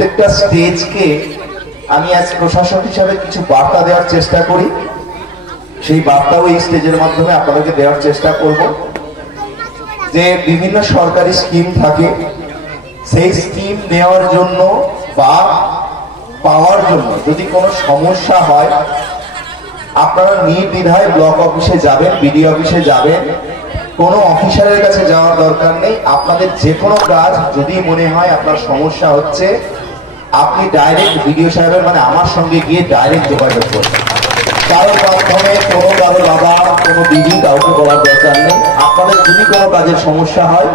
প্রত্যেকটা স্টেজকে আমি আজ প্রশাসক হিসাবে কিছু বার্তা দেওয়ার চেষ্টা করি। সেই বার্তাও এই স্টেজের মাধ্যমে আপনাদেরকে দেওয়ার চেষ্টা করব। যে বিভিন্ন সরকারি স্কিম থাকে, সেই স্কিম নেওয়ার জন্য বা পাওয়ার জন্য যদি কোনো সমস্যা হয়, আপনারা নির্দ্বিধায় ব্লক অফিসে যাবেন, বিডিও অফিসে যাবেন, কোনো অফিসারের কাছে যাওয়ার দরকার নেই। আপনাদের যে কোনো কাজ যদি মনে হয় আপনার সমস্যা হচ্ছে, আপনি ডাইরেক্ট বিডিও সাহেবের মানে আমার সঙ্গে গিয়ে ডাইরেক্ট যোগাযোগ করবেন। কারোর মাধ্যমে কোনো কারো বাবা, কোনো দিদি কাউকে বলার দরকার নেই। আপনাদের যদি কোনো কাজের সমস্যা হয়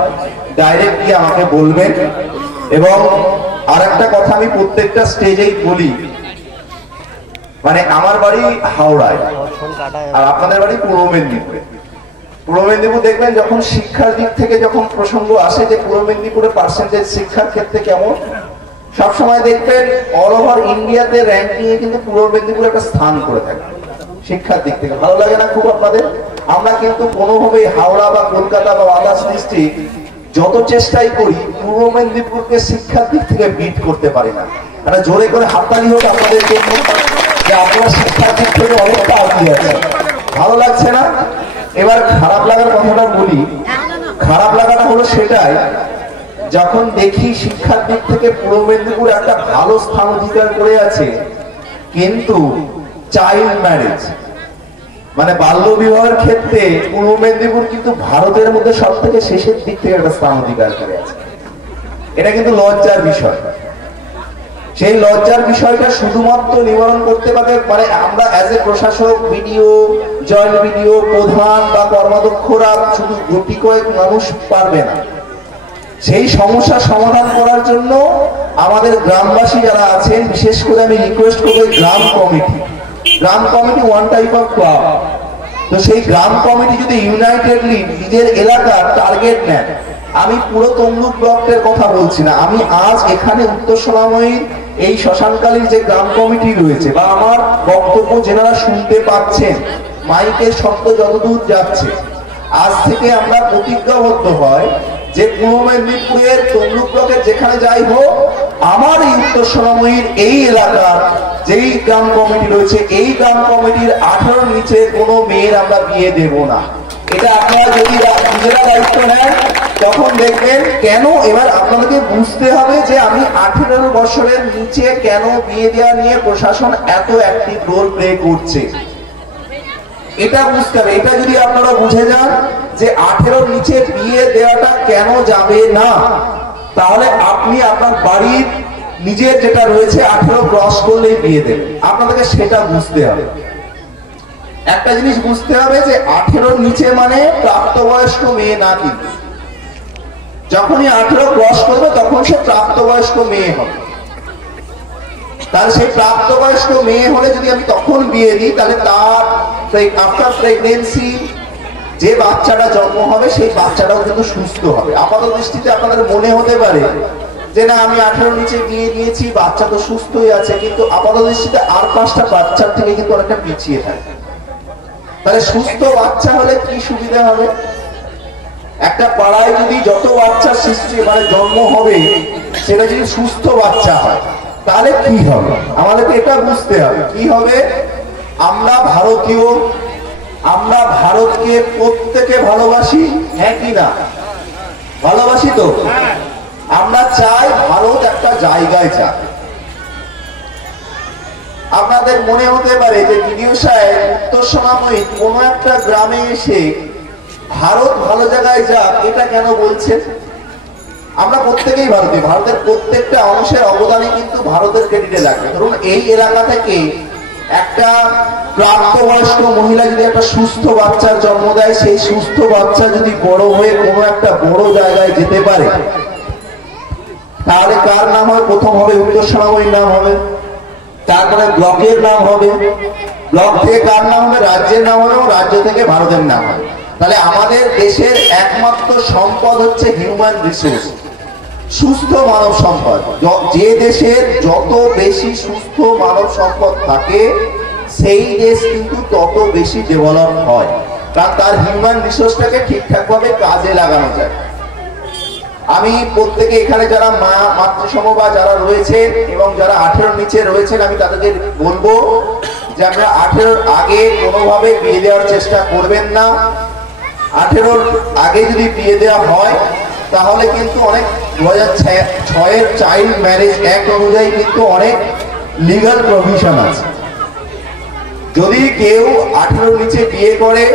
ডাইরেক্ট গিয়ে আমাকে বলবেন। এবং আর একটা কথা আমি প্রত্যেকটা স্টেজেই বলি, মানে আমার বাড়ি হাওড়ায় আর আপনাদের বাড়ি পূর্ব মেদিনীপুরে। পূর্ব মেদিনীপুর দেখবেন যখন শিক্ষার দিক থেকে যখন প্রসঙ্গ আসে যে পূর্ব মেদিনীপুরের পার্সেন্টেজ শিক্ষার ক্ষেত্রে কেমন, সবসময় দেখবেন অল ওভার ইন্ডিয়াতে র্যাঙ্কিং এ কিন্তু পূর্ব মেদিনীপুর একটা স্থান করে থাকে শিক্ষার দিক থেকে। ভালো লাগে না খুব আপনাদের? আমরা কিন্তু কোনোভাবেই হাওড়া বা কলকাতা বা আদার্স ডিস্ট্রিক্ট যত চেষ্টাই করি পূর্ব মেদিনীপুরকে শিক্ষার দিক থেকে বিট করতে পারি না। একটা জোরে করে হাততালি হোক আপনাদের জন্য যে আপনারা শিক্ষার দিক থেকে অনেকটা এগিয়ে আছেন। ভালো লাগছে না? এবার খারাপ লাগার কথাটা বলি। খারাপ লাগাটা হলো সেটাই, যখন দেখি শিক্ষার দিক থেকে পূর্ব মেদিনীপুর একটা ভালো স্থান অধিকার করে আছে, কিন্তু চাইল্ড ম্যারেজ মানে বাল্য বিবাহের ক্ষেত্রে পূর্ব মেদিনীপুর কিন্তু ভারতের মধ্যে সব থেকে শেষের দিক থেকে একটা স্থান অধিকার করে আছে। এটা কিন্তু লজ্জার বিষয়। সেই লজ্জার বিষয়টা শুধুমাত্র নিবারণ করতে পারে মানে আমরা অ্যাজ এ প্রশাসক, বিডিও, জয়েন্ট বিডিও, প্রধান বা কর্মাধ্যক্ষরা শুধু গুটি কয়েক মানুষ পারবে না। সেই সমস্যা সমাধান করার জন্য আমাদের গ্রামবাসী যারা আছেন, বিশেষ করে আমি রিকোয়েস্ট করব গ্রাম committee one type of club. তো সেই গ্রাম কমিটি যদি ইউনাইটেডলি নিজের এলাকার টার্গেট নেন, আমি পুরো তমলুক ব্লকের কথা বলছি না, আমি আজ এখানে উত্তর সোনাময়ীর এই শ্মশানকালীর যে গ্রাম কমিটি রয়েছে বা আমার বক্তব্য যেনারা শুনতে পাচ্ছেন, মাইকের শব্দ যতদূর যাচ্ছে, আজ থেকে আমরা প্রতিজ্ঞাবদ্ধ হয় যে পূর্ব মেদিনীপুরের তমলুক ব্লকের যেখানে যাই হোক, আমার এই উত্তর সোনাময়ীর এই এলাকার যেই গ্রাম কমিটি রয়েছে, এই গ্রাম কমিটির 18 নিচে কোনো মেয়ের আমরা বিয়ে দেব না। এটা আপনারা যদি নিজেরা দায়িত্ব নেন তখন দেখবেন কেন। এবার আপনাদেরকে বুঝতে হবে যে আমি 18 বছরের নিচে কেন বিয়ে দেওয়া নিয়ে প্রশাসন এত অ্যাক্টিভ রোল প্লে করছে, এটা বুঝতে হবে। এটা যদি আপনারা বুঝে যান যে 18 নিচে বিয়ে দেওয়াটা কেন যাবে না, তাহলে আপনি আপনার বাড়ির নিজের যেটা রয়েছে 18 ক্রস করলেই বিয়ে দেবেন। আপনাদেরকে সেটা বুঝতে হবে। একটা জিনিস বুঝতে হবে যে 18 নিচে মানে প্রাপ্তবয়স্ক মেয়ে না, কিন্তু যখনই 18 ক্রস করবে তখন সে প্রাপ্তবয়স্ক মেয়ে হবে। তাহলে সেই প্রাপ্তবয়স্ক মেয়ে হলে যদি আমি তখন বিয়ে দিই, তাহলে তার আফটার প্রেগনেন্সি যে বাচ্চাটা জন্ম হবে সেই বাচ্চাটাও কিন্তু সুস্থ হবে। আপাতত দৃষ্টিতে আপনাদের মনে হতে পারে যে না আমি 18 নিচে বিয়ে দিয়েছি, বাচ্চা তো সুস্থই আছে, কিন্তু আপাতত দৃষ্টিতে আর 5টা বাচ্চার থেকে কিন্তু অনেকটা পিছিয়ে থাকে। তাহলে সুস্থ বাচ্চা হলে কি সুবিধা হবে? একটা পাড়ায় যদি যত বাচ্চা সৃষ্টি মানে জন্ম হবে, সেটা যদি সুস্থ বাচ্চা হয় তাহলে কি হবে? আমাদেরকে এটা বুঝতে হবে। কি হবে? আমরা ভারতীয়, আমরা ভারতকে প্রত্যেকে ভালোবাসি, হ্যাঁ কি না? ভালোবাসি তো? আমরা চাই ভারত একটা জায়গায় যাক। আপনাদের মনে হতে পারে যে বিডিও সাহেব উত্তর সোনাময়ী কোনো একটা গ্রামে এসে ভারত ভালো জায়গায় যাক এটা কেন বলছেন? আমরা প্রত্যেকেই ভারতীয়, ভারতের প্রত্যেকটা অংশের অবদানই কিন্তু ভারতের ক্রেডিটে লাগবে। ধরুন এই এলাকা থেকে একটা প্রাপ্তবয়স্ক মহিলা যদি একটা সুস্থ বাচ্চার জন্ম দেয়, সেই সুস্থ বাচ্চা যদি বড় হয়ে কোনো একটা বড় জায়গায় যেতে পারে, তাহলে কার নাম হবে? প্রথম হবে উত্তর সোনাময়ীর নাম হবে, তারপরে ব্লকের নাম হবে, ব্লক থেকে কার নাম হবে? রাজ্যের নাম হবে, এবং রাজ্য থেকে ভারতের নাম হবে। তাহলে আমাদের দেশের একমাত্র সম্পদ হচ্ছে হিউম্যান রিসোর্স, সুস্থ মানব সম্পদ। যে দেশের যত বেশি সুস্থ মানব সম্পদ থাকে সেই দেশ কিন্তু তত বেশি ডেভেলপ হয়, কারণ তার হিউম্যান রিসোর্সটাকে ঠিকঠাক ভাবে কাজে লাগানো যায়। আমি প্রত্যেকে এখানে যারা মা মাতৃসম বা যারা রয়েছেন এবং যারা 18 নিচে রয়েছেন, আমি তাদেরকে বলবো যে আপনারা 18 আগে কোনোভাবে বিয়ে দেওয়ার চেষ্টা করবেন না। 18 আগে যদি বিয়ে দেওয়া হয় তাহলে কিন্তু অনেক 2006 এর চাইল্ড ম্যারেজ অ্যাক্ট অনুযায়ী কিন্তু অনেক লিগ্যাল প্রভিশন আছে। যদি কেউ 18 নিচে বিয়ে করে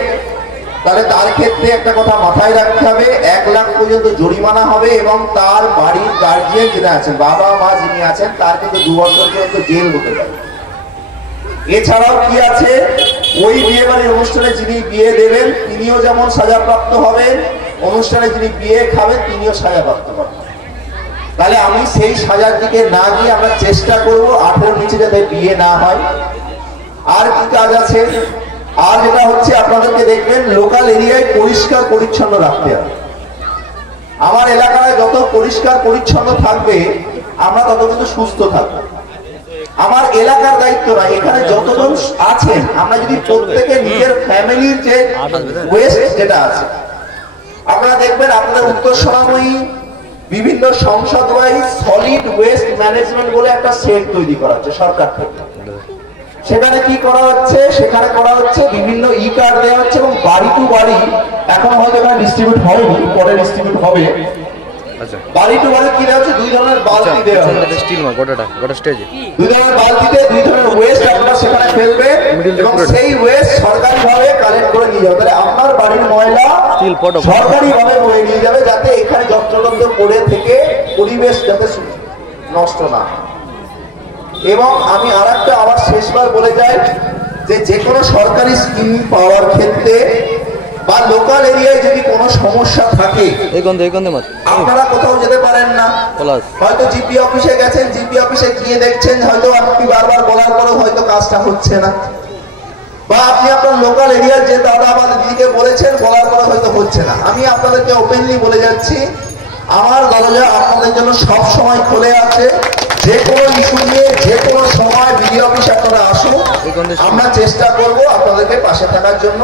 তাহলে তার ক্ষেত্রে একটা কথা মাথায় রাখতে হবে, 1 লাখ পর্যন্ত জরিমানা হবে এবং তার বাড়ির গার্জিয়ান যিনি আছেন, বাবা মা যিনি আছেন, তার কিন্তু 2 বছর পর্যন্ত জেল হতে পারে। এছাড়াও কি আছে, ওই বিয়ে বাড়ির অনুষ্ঠানে যিনি বিয়ে দেবেন তিনিও যেমন সাজাপ্রাপ্ত হবেন, অনুষ্ঠানে যিনি বিয়ে খাবেন তিনিও সাজাপ্রাপ্ত হবেন। তাহলে আমি সেই সাজার দিকে না গিয়ে আমরা চেষ্টা করব 18 নিচে যাতে বিয়ে না হয়। আর কি কাজ আছে, আর যেটা হচ্ছে আপনাদেরকে দেখবেন লোকাল এরিয়ায় পরিষ্কার পরিচ্ছন্ন রাখতে হবে। আমার এলাকায় যত পরিষ্কার পরিচ্ছন্ন থাকবে আমরা তত কিন্তু সুস্থ থাকবো। আমার এলাকার দায়িত্ব না, এখানে যতজন আছেন আমরা যদি প্রত্যেকে নিজের ফ্যামিলির যে ওয়েস্ট যেটা আছে, আপনারা দেখবেন আপনাদের উত্তর সোনাময়ী বিভিন্ন সংসদ ওয়াইজ সলিড ওয়েস্ট ম্যানেজমেন্ট বলে একটা সেট তৈরি করা হচ্ছে সরকার থেকে। সেখানে কি করা হচ্ছে, সেখানে করা হচ্ছে বিভিন্ন ই কার্ড দেওয়া হচ্ছে এবং বাড়ি টু বাড়ি, এখন হয়তো এখানে ডিস্ট্রিবিউট হয়নি, পরে ডিস্ট্রিবিউট হবে। বাড়ি টু বাড়ি কি দেওয়া হচ্ছে, 2 ধরনের বালতি দেওয়া হচ্ছে। স্টিল মা গোটা স্টেজে 2 ধরনের বালতিতে 2 ধরনের ওয়েস্ট আপনারা সেখানে ফেলবে এবং সেই ওয়েস্ট সরকারিভাবে কালেক্ট করে নিয়ে যাবে। তাহলে আপনার বাড়ির ময়লা সরকারিভাবে বয়ে নিয়ে যাবে, যাতে এখানে যত্রতত্র পড়ে থেকে পরিবেশ যাতে নষ্ট না। এবং আমি আরেকটা আবার শেষবার বলে যাই যে কোনো সরকারি স্কিম পাওয়ার ক্ষেত্রে বা লোকাল এরিয়ায় যদি কোনো সমস্যা থাকে, আপনারা কোথাও যেতে পারেন না, হয়তো জিপি অফিসে গেছেন, জিপি অফিসে গিয়ে দেখছেন হয়তো আপনি বারবার বলার পরেও হয়তো কাজটা হচ্ছে না, বা আপনি আপনার লোকাল এরিয়ার যে দাদা বা দিদিকে বলেছেন, বলার পরে হয়তো হচ্ছে না। আমি আপনাদেরকে ওপেনলি বলে যাচ্ছি, আমার দরজা আপনাদের জন্য সব সময় খুলে আছে। যে কোনো ইস্যু নিয়ে যে কোনো সময় বিডিও অফিসে আপনারা আসুন, আমরা চেষ্টা করব আপনাদেরকে পাশে থাকার জন্য।